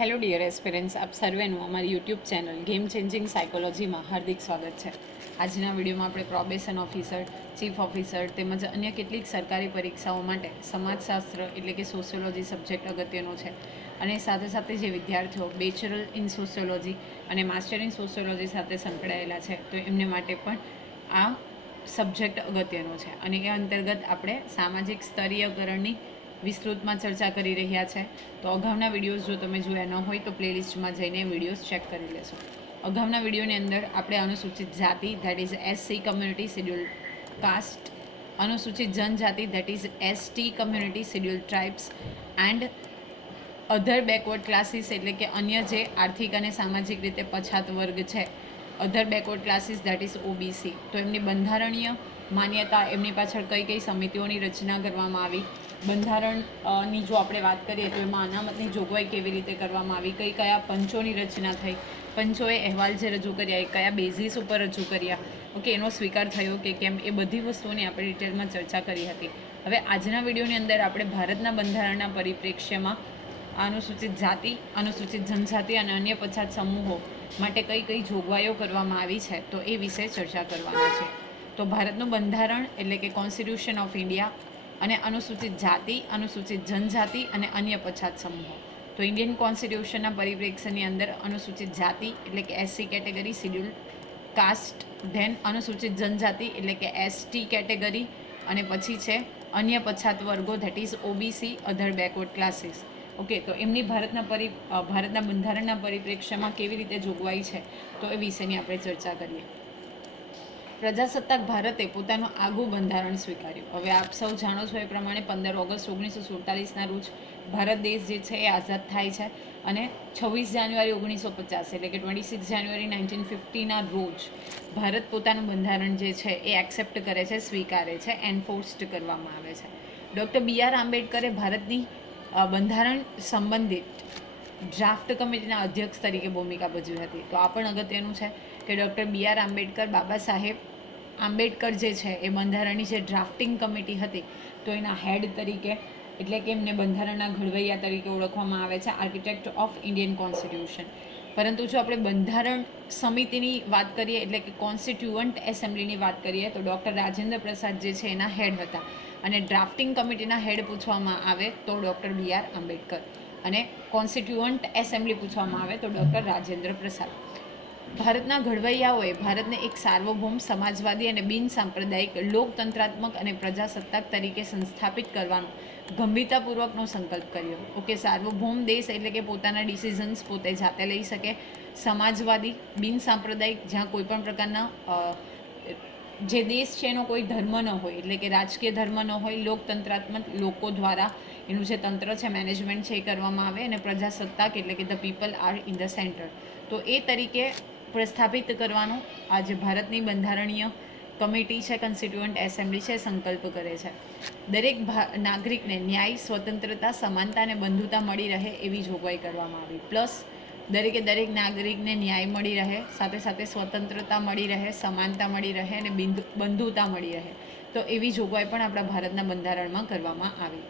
Hello dear aspirants, આપ સર્વેનું અમારી YouTube channel game changing સાયકોલોજીમાં હાર્દિક સ્વાગત છે. આજના વિડીયોમાં આપણે પ્રોબેશન ઓફિસર, ચીફ ઓફિસર તેમજ અન્ય કેટલીક સરકારી પરીક્ષાઓ માટે સમાજશાસ્ત્ર એટલે કે સોશિયોલોજી સબ્જેક્ટ અગત્યનો છે અને સાથે સાથે જે વિદ્યાર્થીઓ બેચલર ઇન સોશિયોલોજી અને માસ્ટર ઇન સોશિયોલોજી સાથે સંકળાયેલા છે તો એમને માટે પણ આ સબ્જેક્ટ અગત્યનો છે અને એ અંતર્ગત આપણે સામાજિક સ્તરીયકરણની વિસ્તૃતમાં ચર્ચા કરી રહ્યા છે. તો અગાઉના વિડીયોઝ જો તમે જોયા ન હોય તો પ્લેલિસ્ટમાં જઈને વિડીયોઝ ચેક કરી લેશો. અગાઉના વિડીયોની અંદર આપણે અનુસૂચિત જાતિ that is SC community schedule caste, અનુસૂચિત જનજાતિ that is ST community schedule tribes and other backward classes એટલે કે અન્ય જે આર્થિક અને સામાજિક રીતે પછાત વર્ગ છે, અધર backward classes that is OBC, તો એમની બંધારણીય માન્યતા, એમની પાછળ કઈ કઈ સમિતિઓની રચના કરવામાં આવી, બંધારણની જો આપણે વાત કરીએ તો એમાં અનામતની જોગવાઈ કેવી રીતે કરવામાં આવી, કયા પંચોની રચના થઈ, પંચોએ અહેવાલ જે રજૂ કર્યા એ કયા બેઝિસ ઉપર રજૂ કર્યા, ઓકે, એનો સ્વીકાર થયો કે કેમ, એ બધી વસ્તુઓની આપણે ડિટેલમાં ચર્ચા કરી હતી. હવે આજના વિડીયોની અંદર આપણે ભારતના બંધારણના પરિપ્રેક્ષ્યમાં અનુસૂચિત જાતિ, અનુસૂચિત જનજાતિ અને અન્ય પછાત સમૂહો માટે કઈ કઈ જોગવાઈઓ કરવામાં આવી છે તો એ વિશે ચર્ચા કરવાના છે. તો ભારતનું બંધારણ એટલે કે કોન્સ્ટિટ્યુશન ઓફ ઇન્ડિયા અને અનુસૂચિત જાતિ, અનુસૂચિત જનજાતિ અને અન્ય પછાત સમૂહો. તો ઇન્ડિયન કોન્સ્ટિટ્યુશનના પરિપ્રેક્ષ્યની અંદર અનુસૂચિત જાતિ એટલે કે SC category schedule caste, then અનુસૂચિત જનજાતિ એટલે કે એસટી કેટેગરી અને પછી છે અન્ય પછાત વર્ગો that is OBC, other backward classes. Okay, તો એમની ભારતના બંધારણના પરિપ્રેક્ષ્યમાં કેવી રીતે જોગવાઈ છે તો એ વિશેની આપણે ચર્ચા કરીએ. પ્રજાસત્તાક ભારતે પોતાનું આગવું બંધારણ સ્વીકાર્યું. હવે આપ સૌ જાણો છો એ પ્રમાણે 15 ઓગસ્ટ 1947ના રોજ ભારત દેશ જે છે એ આઝાદ થાય છે અને 26 જાન્યુઆરી 1950 એટલે કે 26 જાન્યુઆરી 1950ના રોજ ભારત પોતાનું બંધારણ જે છે એ એક્સેપ્ટ કરે છે, સ્વીકારે છે, એન્ફોર્સ્ડ કરવામાં આવે છે. ડૉક્ટર બી.આર. આંબેડકરે ભારતની બંધારણ સંબંધિત ડ્રાફ્ટ કમિટીના અધ્યક્ષ તરીકે ભૂમિકા ભજવી હતી. તો આ પણ અગત્યનું છે કે ડૉક્ટર બી.આર. આંબેડકર, બાબા સાહેબ આંબેડકર જે છે એ બંધારણની જે ડ્રાફ્ટિંગ કમિટી હતી તો એના હેડ તરીકે એટલે કે એમને બંધારણના ઘડવૈયા તરીકે ઓળખવામાં આવે છે, આર્કિટેક્ટ ઓફ ઇન્ડિયન કોન્સ્ટિટ્યુશન. પરંતુ જો આપણે બંધારણ સમિતિની વાત કરીએ એટલે કે કોન્સ્ટિટ્યુઅન્ટ એસેમ્બલીની વાત કરીએ તો ડૉક્ટર રાજેન્દ્ર પ્રસાદ જે છે એના હેડ હતા અને ડ્રાફ્ટિંગ કમિટીના હેડ પૂછવામાં આવે તો ડૉક્ટર બી.આર. આંબેડકર અને કોન્સ્ટિટ્યુઅન્ટ એસેમ્બલી પૂછવામાં આવે તો ડૉક્ટર રાજેન્દ્ર પ્રસાદ. ભારતના ઘડવૈયાઓએ ભારતને એક સાર્વભૌમ, સમાજવાદી અને બિન સાંપ્રદાયિક, લોકતંત્રાત્મક અને પ્રજાસત્તાક તરીકે સંસ્થાપિત કરવાનો ગંભીરતાપૂર્વકનો સંકલ્પ કર્યો. ઓકે, સાર્વભૌમ દેશ એટલે કે પોતાના ડિસિઝન્સ પોતે જાતે લઈ શકે, સમાજવાદી, બિન સાંપ્રદાયિક, જ્યાં કોઈ પણ પ્રકારના જે દેશ છે એનો કોઈ ધર્મ ન હોય એટલે કે રાજકીય ધર્મ ન હોય, લોકતંત્રાત્મક, લોકો દ્વારા એનું જે તંત્ર છે, મેનેજમેન્ટ છે એ કરવામાં આવે, અને પ્રજાસત્તાક એટલે કે the people are in the centre. તો એ તરીકે પ્રસ્થાપિત કરવાનો આ જે ભારતની બંધારણીય કમિટી છે, કોન્સ્ટિટ્યુઅન્ટ એસેમ્બલી છે, સંકલ્પ કરે છે. દરેક નાગરિકને ન્યાય, સ્વતંત્રતા, સમાનતા અને બંધુતા મળી રહે એવી જોગવાઈ કરવામાં આવી. પ્લસ દરેક નાગરિકને ન્યાય મળી રહે, સાથે સાથે સ્વતંત્રતા મળી રહે, સમાનતા મળી રહે અને બંધુતા મળી રહે, તો એવી જોગવાઈ પણ આપણા ભારતના બંધારણમાં કરવામાં આવી.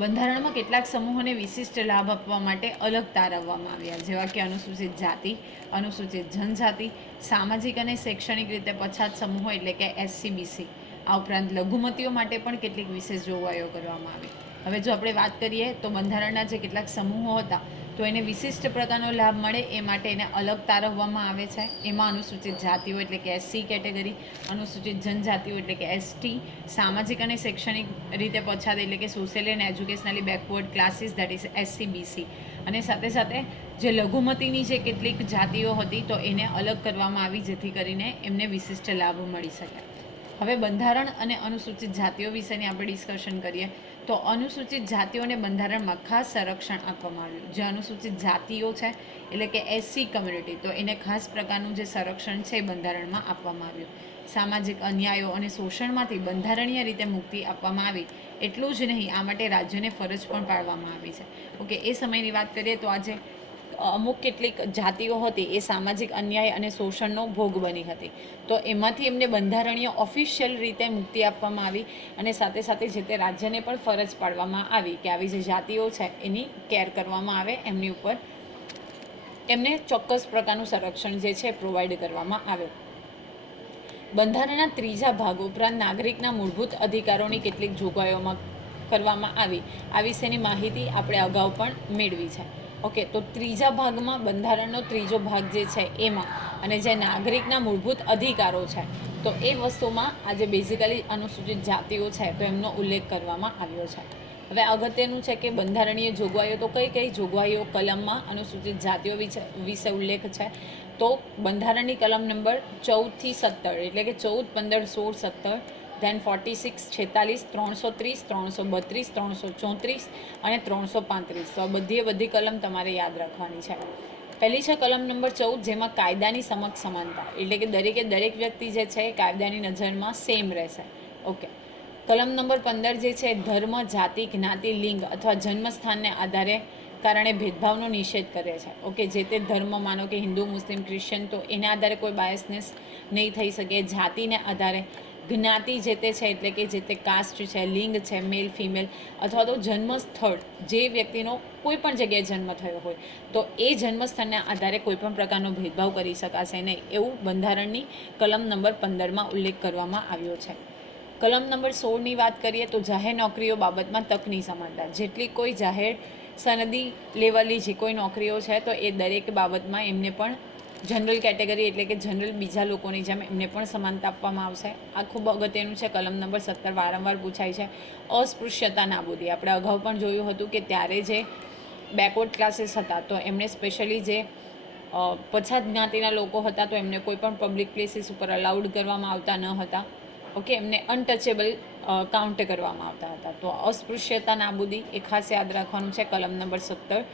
બંધારણમાં કેટલાક સમૂહોને વિશિષ્ટ લાભ આપવા માટે અલગ તારવવામાં આવ્યા, જેવા કે અનુસૂચિત જાતિ, અનુસૂચિત જનજાતિ, સામાજિક અને શૈક્ષણિક રીતે પછાત સમૂહો એટલે કે એસસીબીસી. આ ઉપરાંત લઘુમતીઓ માટે પણ કેટલીક વિશેષ જોગવાઈઓ કરવામાં આવી. હવે જો આપણે વાત કરીએ તો બંધારણના જે કેટલાક સમૂહો હતા તો એને વિશિષ્ટ પ્રકારનો લાભ મળે એ માટે એને અલગ તારવવામાં આવે છે. એમાં અનુસૂચિત જાતિઓ એટલે કે એસસી કેટેગરી, અનુસૂચિત જનજાતિઓ એટલે કે એસટી, સામાજિક અને શૈક્ષણિક રીતે પછાત એટલે કે સોશિયલી અને educationally backward classes that is SCBC, અને સાથે સાથે જે લઘુમતીની જે કેટલીક જાતિઓ હતી તો એને અલગ કરવામાં આવી જેથી કરીને એમને વિશિષ્ટ લાભ મળી શકે. હવે બંધારણ અને અનુસૂચિત જાતિઓ વિશેની આપણે ડિસ્કશન કરીએ તો અનુસૂચિત જાતિઓને બંધારણમાં ખાસ સંરક્ષણ આપવામાં આવ્યું. જે અનુસૂચિત જાતિઓ છે એટલે કે એસસી કમ્યુનિટી, તો એને ખાસ પ્રકારનું જે સંરક્ષણ છે એ બંધારણમાં આપવામાં આવ્યું. સામાજિક અન્યાયો અને શોષણમાંથી બંધારણીય રીતે મુક્તિ આપવામાં આવી. એટલું જ નહીં, આ માટે રાજ્યને ફરજ પણ પાડવામાં આવી છે. ઓકે, એ સમયની વાત કરીએ તો આજે અમુક કેટલીક જાતિઓ હતી એ સામાજિક અન્યાય અને શોષણનો ભોગ બની હતી. તો એમાંથી એમને બંધારણીય ઓફિશિયલ રીતે મુક્તિ આપવામાં આવી અને સાથે સાથે જે તે રાજ્યને પણ ફરજ પાડવામાં આવી કે આવી જે જાતિઓ છે એની કેર કરવામાં આવે, એમની ઉપર એમને ચોક્કસ પ્રકારનું સંરક્ષણ જે છે પ્રોવાઈડ કરવામાં આવે. બંધારણના ત્રીજા ભાગ ઉપરાંત નાગરિકના મૂળભૂત અધિકારોની કેટલીક જોગવાઈઓમાં કરવામાં આવી આ વિશેની માહિતી આપણે અગાઉ પણ મેળવી છે. ઓકે, તો ત્રીજા ભાગમાં બંધારણનો ત્રીજો ભાગ જે છે એમાં અને જે નાગરિકના મૂળભૂત અધિકારો છે તો એ વસ્તુમાં આજે બેઝિકલી અનુસૂચિત જાતિઓ છે તો એમનો ઉલ્લેખ કરવામાં આવ્યો છે. હવે અગત્યનું છે કે બંધારણીય જોગવાઈઓ તો કઈ જોગવાઈઓ કલમમાં અનુસૂચિત જાતિઓ વિશે ઉલ્લેખ છે. તો બંધારણની કલમ નંબર 14 થી 17 એટલે કે 14, 15, 16, 17, ધેન 46, 46, 330, 332, 334 અને 335. તો આ બધી કલમ તમારે યાદ રાખવાની છે. પહેલી છે કલમ નંબર 14 જેમાં કાયદાની સમક્ષ સમાનતા એટલે કે દરેક વ્યક્તિ જે છે એ કાયદાની નજરમાં સેમ રહેશે. ઓકે, કલમ નંબર 15 જે છે ધર્મ, જાતિ, જ્ઞાતિ, લિંગ અથવા જન્મસ્થાનને આધારે કારણે ભેદભાવનો નિષેધ કરે છે. ઓકે, જે તે ધર્મ માનો કે હિન્દુ, મુસ્લિમ, ક્રિશ્ચિયન તો એના આધારે કોઈ બાયસનેસ નહીં થઈ શકે. જાતિને આધારે, જ્ઞાતિ જે તે છે એટલે કે જે તે કાસ્ટ છે, લિંગ છે મેલ ફિમેલ અથવા તો જન્મ સ્થળ જે વ્યક્તિનો કોઈ પણ જગ્યાએ જન્મ થયો હોય તો એ જન્મસ્થળના આધારે કોઈ પણ પ્રકારનો ભેદભાવ કરી શકાશે નહીં એવું બંધારણની કલમ નંબર 15માં ઉલ્લેખ કરવામાં આવ્યો છે. કલમ નંબર 16ની વાત કરીએ તો જાહેર નોકરીઓ બાબતમાં તકની સમાનતા. જેટલી કોઈ જાહેર સનદી લેવલની જે કોઈ નોકરીઓ છે તો એ દરેક બાબતમાં એમને પણ જનરલ કેટેગરી એટલે કે જનરલ બીજા લોકોની જેમ એમને પણ સમાનતા આપવામાં આવશે. આ ખૂબ અગત્યનું છે. કલમ નંબર 17 વારંવાર પૂછાય છે. અસ્પૃશ્યતા નાબૂદી આપણે અગાઉ પણ જોયું હતું કે ત્યારે જે બેકવર્ડ ક્લાસીસ હતા તો એમણે સ્પેશિયલી જે પછાત જ્ઞાતિના લોકો હતા તો એમને કોઈ પણ પબ્લિક પ્લેસીસ ઉપર અલાઉડ કરવામાં આવતા ન હતા. ઓકે, એમને અનટચેબલ કાઉન્ટ કરવામાં આવતા હતા. તો અસ્પૃશ્યતા નાબૂદી એ ખાસ યાદ રાખવાનું છે કલમ નંબર 17.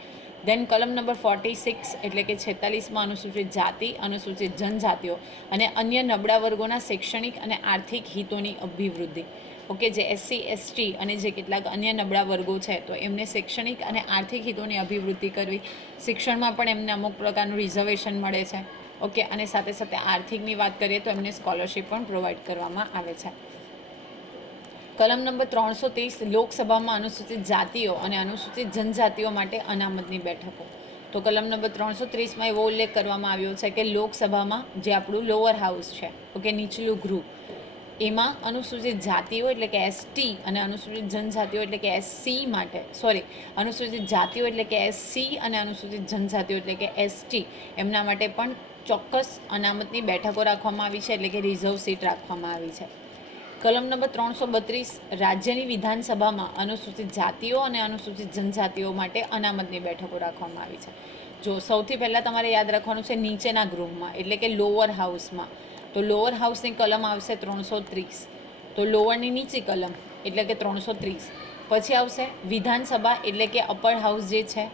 ધેન કલમ નંબર 46 એટલે કે 46માં અનુસૂચિત જાતિ, અનુસૂચિત જનજાતિઓ અને અન્ય નબળા વર્ગોના શૈક્ષણિક અને આર્થિક હિતોની અભિવૃદ્ધિ. ઓકે, જે SC, ST અને જે કેટલાક અન્ય નબળા વર્ગો છે તો એમને શૈક્ષણિક અને આર્થિક હિતોની અભિવૃદ્ધિ કરવી. શિક્ષણમાં પણ એમને અમુક પ્રકારનું રિઝર્વેશન મળે છે. ઓકે, અને સાથે સાથે આર્થિકની વાત કરીએ તો એમને સ્કોલરશિપ પણ પ્રોવાઈડ કરવામાં આવે છે. કલમ નંબર 330 લોકસભામાં અનુસૂચિત જાતિઓ અને અનુસૂચિત જનજાતિઓ માટે અનામતની બેઠકો. તો કલમ નંબર 330માં એવો ઉલ્લેખ કરવામાં આવ્યો છે કે લોકસભામાં જે આપણું લોઅર હાઉસ છે, ઓકે, નીચલું ગૃહ, એમાં અનુસૂચિત જાતિઓ એટલે કે ST અને અનુસૂચિત જનજાતિઓ એટલે કે SC માટે અનુસૂચિત જાતિઓ એટલે કે SC અને અનુસૂચિત જનજાતિઓ એટલે કે ST એમના માટે પણ ચોક્કસ અનામતની બેઠકો રાખવામાં આવી છે એટલે કે રિઝર્વ સીટ રાખવામાં આવી છે. કલમ નંબર 332 રાજ્યની વિધાનસભામાં અનુસૂચિત જાતિઓ અને અનુસૂચિત જનજાતિઓ માટે અનામતની બેઠકો રાખવામાં આવી છે. જો સૌથી પહેલાં તમારે યાદ રાખવાનું છે નીચેના ગૃહમાં એટલે કે લોઅર હાઉસમાં. તો લોઅર હાઉસની કલમ આવશે 330. તો લોઅરની નીચી કલમ એટલે કે 330. પછી આવશે વિધાનસભા એટલે કે અપર હાઉસ જે છે,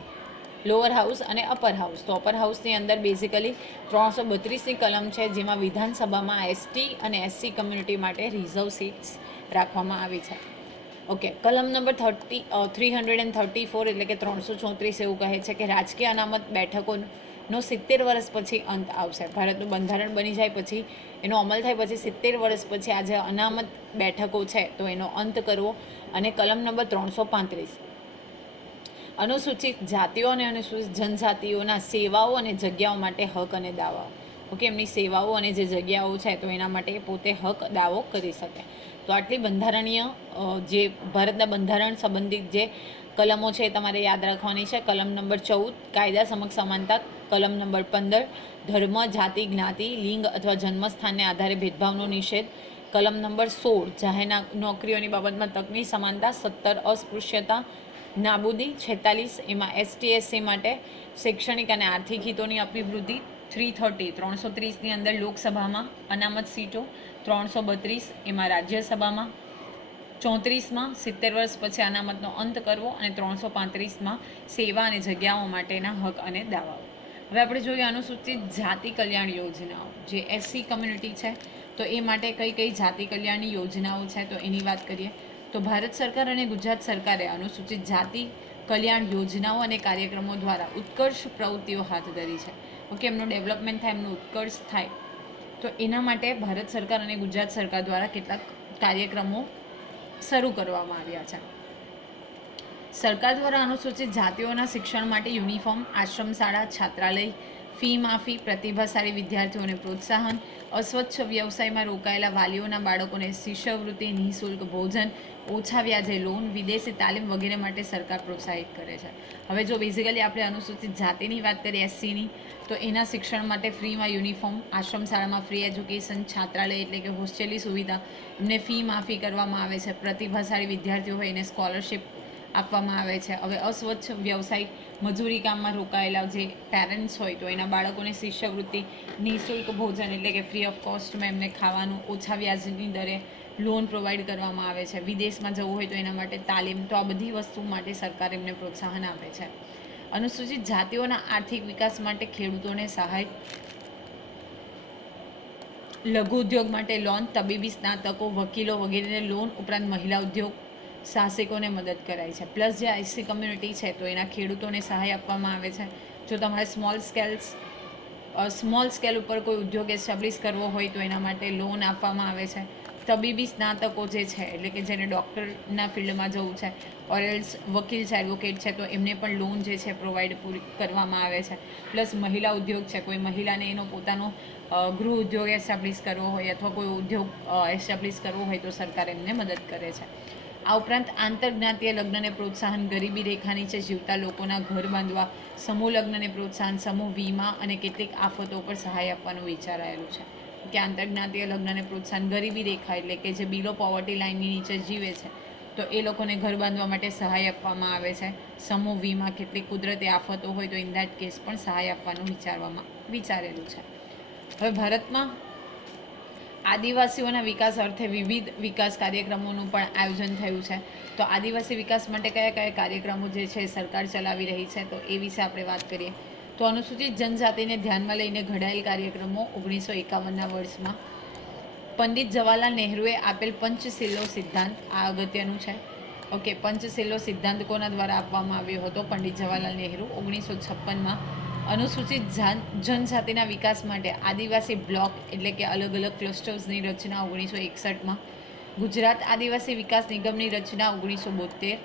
લોઅર હાઉસ અને અપર હાઉસ. તો અપર હાઉસની અંદર બેઝિકલી 332ની કલમ છે જેમાં વિધાનસભામાં ST અને SC કમ્યુનિટી માટે રિઝર્વ સીટ્સ રાખવામાં આવી છે. ઓકે, કલમ નંબર 334 એટલે કે 334 એવું કહે છે કે રાજકીય અનામત બેઠકોનો 70 વર્ષ પછી અંત આવશે. ભારતનું બંધારણ બની જાય પછી એનો અમલ થાય પછી 70 વર્ષ પછી આ જે અનામત બેઠકો છે તો એનો અંત કરવો. અને કલમ નંબર 335 અનુસૂચિત જાતિઓ અને અનુસૂચિત જનજાતિઓના સેવાઓ અને જગ્યાઓ માટે હક અને દાવાઓ. ઓકે, એમની સેવાઓ અને જે જગ્યાઓ છે તો એના માટે પોતે હક દાવો કરી શકે. તો આટલી બંધારણીય જે ભારતના બંધારણ સંબંધિત જે કલમો છે એ તમારે યાદ રાખવાની છે. કલમ નંબર 14 કાયદા સમક્ષ સમાનતા. કલમ નંબર 15 ધર્મ, જાતિ, જ્ઞાતિ, લિંગ અથવા જન્મસ્થાનને આધારે ભેદભાવનો નિષેધ. કલમ નંબર 16 જાહેર નોકરીઓની બાબતમાં તકની સમાનતા. 17 અસ્પૃશ્યતા નાબૂદી. 46 એમાં ST, SC માટે શૈક્ષણિક અને આર્થિક હિતોની અભિવૃદ્ધિ. 330ની અંદર લોકસભામાં અનામત સીટો. 332 એમાં રાજ્યસભામાં. 34માં 70 વર્ષ પછી અનામતનો અંત કરવો અને 335માં સેવા અને જગ્યાઓ માટેના હક અને દાવાઓ. હવે આપણે જોઈએ અનુસૂચિત જાતિ કલ્યાણ યોજનાઓ. જે SC કમ્યુનિટી છે તો એ માટે કઈ જાતિ કલ્યાણની યોજનાઓ છે તો એની વાત કરીએ તો ભારત સરકાર અને ગુજરાત સરકારે અનુસૂચિત જાતિ કલ્યાણ યોજનાઓ અને કાર્યક્રમો દ્વારા ઉત્કર્ષ પ્રવૃત્તિઓ હાથ ધરી છે. ઓકે, એમનું ડેવલપમેન્ટ થાય, એમનું ઉત્કર્ષ થાય, તો એના માટે ભારત સરકાર અને ગુજરાત સરકાર દ્વારા કેટલાક કાર્યક્રમો શરૂ કરવામાં આવ્યા છે. સરકાર દ્વારા અનુસૂચિત જાતિઓના શિક્ષણ માટે યુનિફોર્મ, આશ્રમ શાળા, છાત્રાલય, ફી માફી, પ્રતિભાશાળી વિદ્યાર્થીઓને પ્રોત્સાહન, અસ્વચ્છ વ્યવસાયમાં રોકાયેલા વાલીઓના બાળકોને શિષ્યવૃત્તિ, નિઃશુલ્ક ભોજન, ઓછા વ્યાજે લોન, વિદેશી તાલીમ વગેરે માટે સરકાર પ્રોત્સાહિત કરે છે. હવે જો બેઝિકલી આપણે અનુસૂચિત જાતિની વાત કરીએ, એસસીની, તો એના શિક્ષણ માટે ફ્રીમાં યુનિફોર્મ, આશ્રમ શાળામાં ફ્રી એજ્યુકેશન, છાત્રાલય એટલે કે હોસ્ટેલની સુવિધા, એમને ફી માફી કરવામાં આવે છે. પ્રતિભાશાળી વિદ્યાર્થીઓ હોય એને સ્કોલરશિપ આપવામાં આવે છે. હવે અસ્વચ્છ વ્યવસાય, મજૂરી કામમાં રોકાયેલા જે પેરેન્ટ્સ હોય તો એના બાળકોને શિષ્યવૃત્તિ, નિઃશુલ્ક ભોજન એટલે કે ફ્રી ઓફ કોસ્ટમાં એમને ખાવાનું, ઓછા વ્યાજની દરે લોન પ્રોવાઈડ કરવામાં આવે છે. વિદેશમાં જવું હોય તો એના માટે તાલીમ, તો આ બધી વસ્તુ માટે સરકાર એમને પ્રોત્સાહન આપે છે. અનુસૂચિત જાતિઓના આર્થિક વિકાસ માટે ખેડૂતોને સહાય, લઘુ ઉદ્યોગ માટે લોન, તબીબી સ્નાતકો, વકીલો વગેરેને લોન, ઉપરાંત મહિલા ઉદ્યોગ સાહસિકોને મદદ કરાય છે. પ્લસ જે આઈસી કમ્યુનિટી છે તો એના ખેડૂતોને સહાય આપવામાં આવે છે. જો તમારે સ્મોલ સ્કેલ ઉપર કોઈ ઉદ્યોગ એસ્ટાબ્લિશ કરવો હોય તો એના માટે લોન આપવામાં આવે છે. તબીબી સ્નાતકો જે છે એટલે કે જેને ડૉક્ટરના ફિલ્ડમાં જવું છે, ઓરેલ્સ વકીલ છે, એડવોકેટ છે, તો એમને પણ લોન જે છે પ્રોવાઈડ પૂરી કરવામાં આવે છે. પ્લસ મહિલા ઉદ્યોગ છે, કોઈ મહિલાને એનો પોતાનો ગૃહ ઉદ્યોગ એસ્ટાબ્લિશ કરવો હોય અથવા કોઈ ઉદ્યોગ એસ્ટાબ્લિશ કરવો હોય તો સરકાર એમને મદદ કરે છે. આ ઉપરાંત આંતરજ્ઞાતીય લગ્નને પ્રોત્સાહન, ગરીબી રેખા નીચે જીવતા લોકોના ઘર બાંધવા, સમૂહ લગ્નને પ્રોત્સાહન, સમૂહ વીમા અને કેટલીક આફતો પર સહાય આપવાનું વિચારાયેલું છે. કે આંતરજ્ઞાતીય લગ્નને પ્રોત્સાહન, ગરીબી રેખા એટલે કે જે બિલો પોવર્ટી લાઇનની નીચે જીવે છે તો એ લોકોને ઘર બાંધવા માટે સહાય આપવામાં આવે છે. સમૂહ વીમા, કેટલીક કુદરતી આફતો હોય તો ઇન ધેટ કેસ પણ સહાય આપવાનું વિચારેલું છે. હવે ભારતમાં આદિવાસીઓના વિકાસ અર્થે વિવિધ વિકાસ કાર્યક્રમોનું પણ આયોજન થયું છે. તો આદિવાસી વિકાસ માટે કયા કયા કાર્યક્રમો જે છે સરકાર ચલાવી રહી છે તો એ વિશે આપણે વાત કરીએ. તો અનુસૂચિત જનજાતિને ધ્યાનમાં લઈને ઘડાયેલ કાર્યક્રમો 1951ના વર્ષમાં પંડિત જવાહરલાલ નહેરુએ આપેલ પંચશીલો સિદ્ધાંત, આ અગત્યનું છે. ઓકે, પંચશીલો સિદ્ધાંત કોના દ્વારા આપવામાં આવ્યો હતો? પંડિત જવાહરલાલ નહેરુ. 1956માં અનુસૂચિત જનજાતિના વિકાસ માટે આદિવાસી બ્લોક એટલે કે અલગ અલગ ક્લસ્ટર્સની રચના 1961માં, ગુજરાત આદિવાસી વિકાસ નિગમની રચના 1972,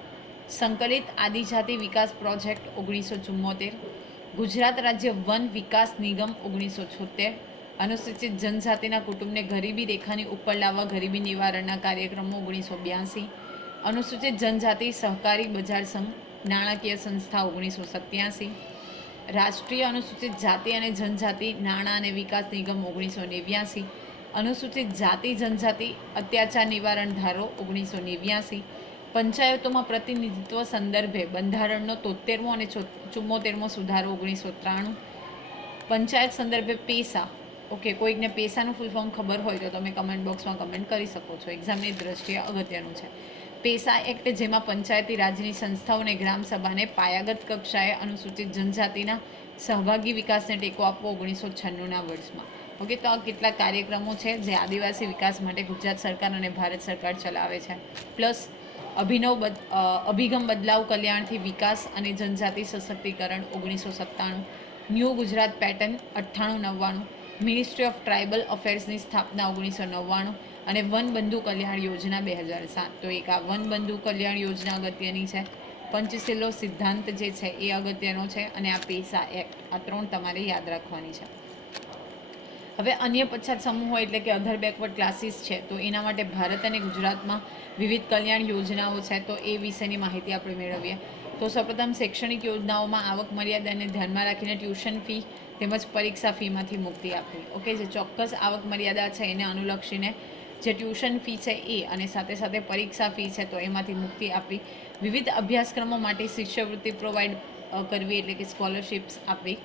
સંકલિત આદિજાતિ વિકાસ પ્રોજેક્ટ 1974, ગુજરાત રાજ્ય વન વિકાસ નિગમ 1976, અનુસૂચિત જનજાતિના કુટુંબને ગરીબી રેખાની ઉપર લાવવા ગરીબી નિવારણના કાર્યક્રમો 1982, અનુસૂચિત જનજાતિ સહકારી બજાર સંઘ નાણાકીય સંસ્થા 1987, રાષ્ટ્રીય અનુસૂચિત જાતિ અને જનજાતિ નાણાં અને વિકાસ નિગમ 1989, અનુસૂચિત જાતિ જનજાતિ અત્યાચાર નિવારણ ધારો 1989, પંચાયતોમાં પ્રતિનિધિત્વ સંદર્ભે બંધારણનો 73મો અને 74મો સુધારો 1993, પંચાયત સંદર્ભે પેસા. ઓકે, કોઈકને પેસાનું ફૂલ ફોર્મ ખબર હોય તો તમે કમેન્ટ બોક્સમાં કમેન્ટ કરી શકો છો, એક્ઝામની દ્રષ્ટિએ અગત્યનું છે. પેસા એક્ટ, જેમાં પંચાયતી રાજની સંસ્થાઓને ગ્રામસભાને પાયાગત કક્ષાએ અનુસૂચિત જનજાતિના સહભાગી વિકાસને ટેકો આપવો 1996ના વર્ષમાં. ઓકે, તો આ કેટલાક કાર્યક્રમો છે જે આદિવાસી વિકાસ માટે ગુજરાત સરકાર અને ભારત સરકાર ચલાવે છે. પ્લસ અભિગમ બદલાવ કલ્યાણથી વિકાસ અને જનજાતિ સશક્તિકરણ 1997, new Gujarat pattern 98-99, ministry of tribal અફેર્સની સ્થાપના 1999 અને વનબંધુ કલ્યાણ યોજના 2007. તો એક આ વનબંધુ કલ્યાણ યોજના અગત્યની છે, પંચશીલો સિદ્ધાંત જે છે એ અગત્યનો છે, અને આ પેસા એક્ટ, આ 3 તમારે યાદ રાખવાની છે. હવે અન્ય પછાત સમૂહો એટલે કે અધર બેકવર્ડ ક્લાસીસ છે તો એના માટે ભારત અને ગુજરાતમાં વિવિધ કલ્યાણ યોજનાઓ છે તો એ વિશેની માહિતી આપણે મેળવીએ. તો સૌપ્રથમ શૈક્ષણિક યોજનાઓમાં આવક મર્યાદાને ધ્યાનમાં રાખીને ટ્યુશન ફી તેમજ પરીક્ષા ફીમાંથી મુક્તિ આપવી. ઓકે, જે ચોક્કસ આવક મર્યાદા છે એને અનુલક્ષીને જે ટ્યુશન ફી છે એ અને સાથે સાથે પરીક્ષા ફી છે તો એમાંથી મુક્તિ આપવી. વિવિધ અભ્યાસક્રમો માટે શિષ્યવૃત્તિ પ્રોવાઈડ કરવી એટલે કે સ્કોલરશિપ્સ આપવી.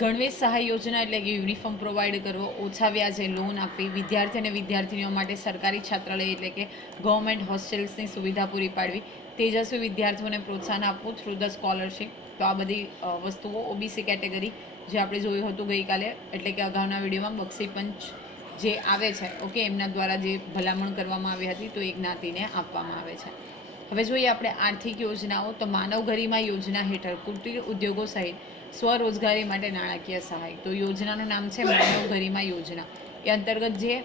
ગણવેશ સહાય યોજના એટલે કે યુનિફોર્મ પ્રોવાઈડ કરવો, ઓછા વ્યાજે લોન આપવી, વિદ્યાર્થી અને વિદ્યાર્થીનીઓ માટે સરકારી છાત્રાલય એટલે કે ગવર્મેન્ટ હોસ્ટેલ્સની સુવિધા પૂરી પાડવી, તેજસ્વી વિદ્યાર્થીઓને પ્રોત્સાહન આપવું થ્રુ ધ સ્કોલરશિપ. તો આ બધી વસ્તુઓ ઓબીસી કેટેગરી જે આપણે જોયું હતું ગઈકાલે એટલે કે અગાઉના વિડીયોમાં બક્ષી પંચ જે આવે છે, ઓકે, એમના દ્વારા જે ભલામણ કરવામાં આવી હતી તો એ જ્ઞાતિને આપવામાં આવે છે. હવે જોઈએ આપણે આર્થિક યોજનાઓ, તો માનવ ગરિમા યોજના હેઠળ કુટીર ઉદ્યોગો સહિત સ્વરોજગારી માટે નાણાકીય સહાય. તો યોજનાનું નામ છે માનવ ગરિમા યોજના. એ અંતર્ગત જે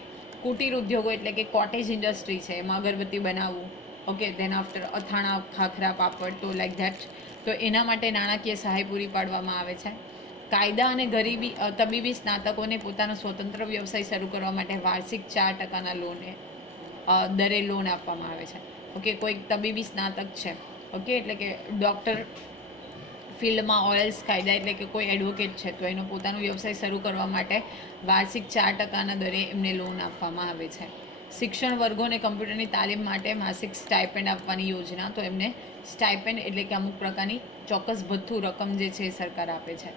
કુટીર ઉદ્યોગો એટલે કે કોટેજ ઇન્ડસ્ટ્રી છે, એમાં અગરબત્તી બનાવવું, ઓકે, ધેન આફ્ટર અથાણા, ખાખરા, પાપડ, તો લાઈક ધેટ, તો એના માટે નાણાકીય સહાય પૂરી પાડવામાં આવે છે. કાયદા અને તબીબી સ્નાતકોને પોતાનો સ્વતંત્ર વ્યવસાય શરૂ કરવા માટે વાર્ષિક 4% લોને દરે લોન આપવામાં આવે છે. ઓકે, કોઈ તબીબી સ્નાતક છે, ઓકે, એટલે કે ડૉક્ટર ફિલ્ડમાં ઓઇલ્સ કાયદા એટલે કે કોઈ એડવોકેટ છે, તો એનો પોતાનો વ્યવસાય શરૂ કરવા માટે વાર્ષિક 4% દરે એમને લોન આપવામાં આવે છે. શિક્ષણ વર્ગોને કમ્પ્યુટરની તાલીમ માટે માસિક સ્ટાઇપેન્ડ આપવાની યોજના, તો એમને સ્ટાઇપેન્ડ એટલે કે અમુક પ્રકારની ચોક્કસ ભથ્થું રકમ જે છે એ સરકાર આપે છે.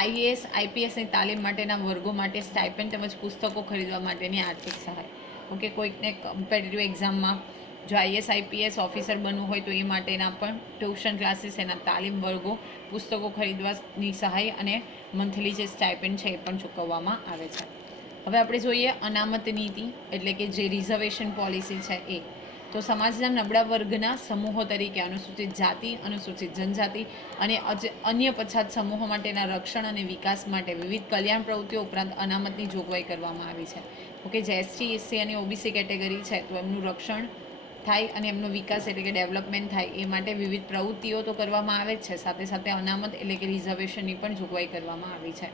આઈએએસ આઈપીએસની તાલીમ માટેના વર્ગો માટે સ્ટાઇપેન્ડ તેમજ પુસ્તકો ખરીદવા માટેની આર્થિક સહાય. ઓકે, કોઈકને કોમ્પિટિટિવ એક્ઝામમાં જો આઈએસ આઈપીએસ ઓફિસર બનવું હોય તો એ માટેના પણ ટ્યુશન ક્લાસીસ, એના તાલીમ વર્ગો, પુસ્તકો ખરીદવાની સહાય અને મંથલી જે સ્ટાઇપેન્ડ છે એ પણ ચૂકવવામાં આવે છે. હવે આપણે જોઈએ અનામત નીતિ એટલે કે જે રિઝર્વેશન પોલિસી છે એ. તો સમાજના નબળા વર્ગના સમૂહો તરીકે અનુસૂચિત જાતિ, અનુસૂચિત જનજાતિ અને અન્ય પછાત સમૂહો માટેના રક્ષણ અને વિકાસ માટે વિવિધ કલ્યાણ પ્રવૃત્તિઓ ઉપરાંત અનામતની જોગવાઈ કરવામાં આવી છે. ઓકે, જે એસટી, એસસી અને ઓબીસી કેટેગરી છે તો એમનું રક્ષણ થાય અને એમનો વિકાસ એટલે કે ડેવલપમેન્ટ થાય એ માટે વિવિધ પ્રવૃત્તિઓ તો કરવામાં આવે જ છે, સાથે સાથે અનામત એટલે કે રિઝર્વેશનની પણ જોગવાઈ કરવામાં આવી છે.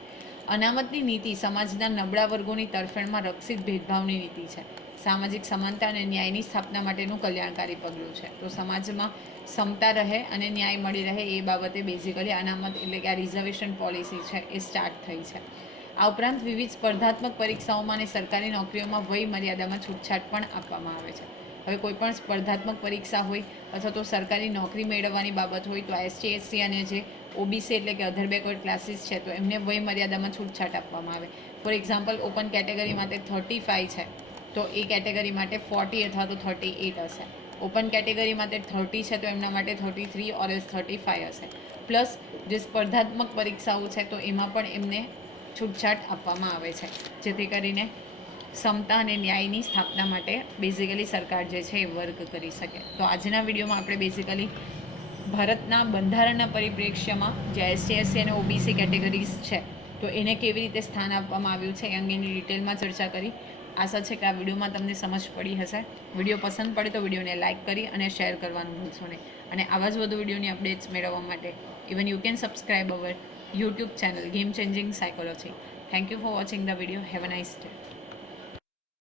અનામતની નીતિ સમાજના નબળા વર્ગોની તરફેણમાં રક્ષિત ભેદભાવની નીતિ છે. સામાજિક સમાનતા અને ન્યાયની સ્થાપના માટેનું કલ્યાણકારી પગલું છે. તો સમાજમાં સમતા રહે અને ન્યાય મળી રહે એ બાબતે બેઝિકલી અનામત એટલે કે આ રિઝર્વેશન પોલિસી છે એ સ્ટાર્ટ થઈ છે. આ ઉપરાંત વિવિધ સ્પર્ધાત્મક પરીક્ષાઓમાં અને સરકારી નોકરીઓમાં વય મર્યાદામાં છૂટછાટ પણ આપવામાં આવે છે. હવે કોઈ પણ સ્પર્ધાત્મક પરીક્ષા હોય અથવા તો સરકારી નોકરી મેળવવાની બાબત હોય તો એસટી, એસસી અને જે ઓબીસી એટલે કે અધર બેકવર્ડ ક્લાસીસ છે તો એમને વય મર્યાદામાં છૂટછાટ આપવામાં આવે. ફોર એક્ઝામ્પલ, ઓપન કેટેગરી માટે 35 છે તો એ કેટેગરી માટે 40 અથવા તો 38 હશે. ઓપન કેટેગરી માટે 30 છે તો એમના માટે 33 ઓર 35 હશે. પ્લસ જે સ્પર્ધાત્મક પરીક્ષાઓ છે તો એમાં પણ એમને છૂટછાટ આપવામાં આવે છે, જેથી કરીને સમતા અને ન્યાયની સ્થાપના માટે બેઝિકલી સરકાર જે છે એ વર્ક કરી શકે. તો આજના વિડીયોમાં આપણે બેઝિકલી ભારતના બંધારણના પરિપ્રેક્ષ્યમાં જે એસટી, એસસી અને ઓબીસી કેટેગરીઝ છે તો એને કેવી રીતે સ્થાન આપવામાં આવ્યું છે એ અંગેની ડિટેલમાં ચર્ચા કરી. આશા છે કે આ વિડીયોમાં તમને સમજ પડી હશે. વિડીયો પસંદ પડે તો વિડીયોને લાઇક કરી અને શેર કરવાનું ભૂલશો નહીં. અને આવા જ વધુ વિડીયોની અપડેટ્સ મેળવવા માટે even you can subscribe our YouTube channel game changing psychology. Thank you for watching the video. Have a nice day.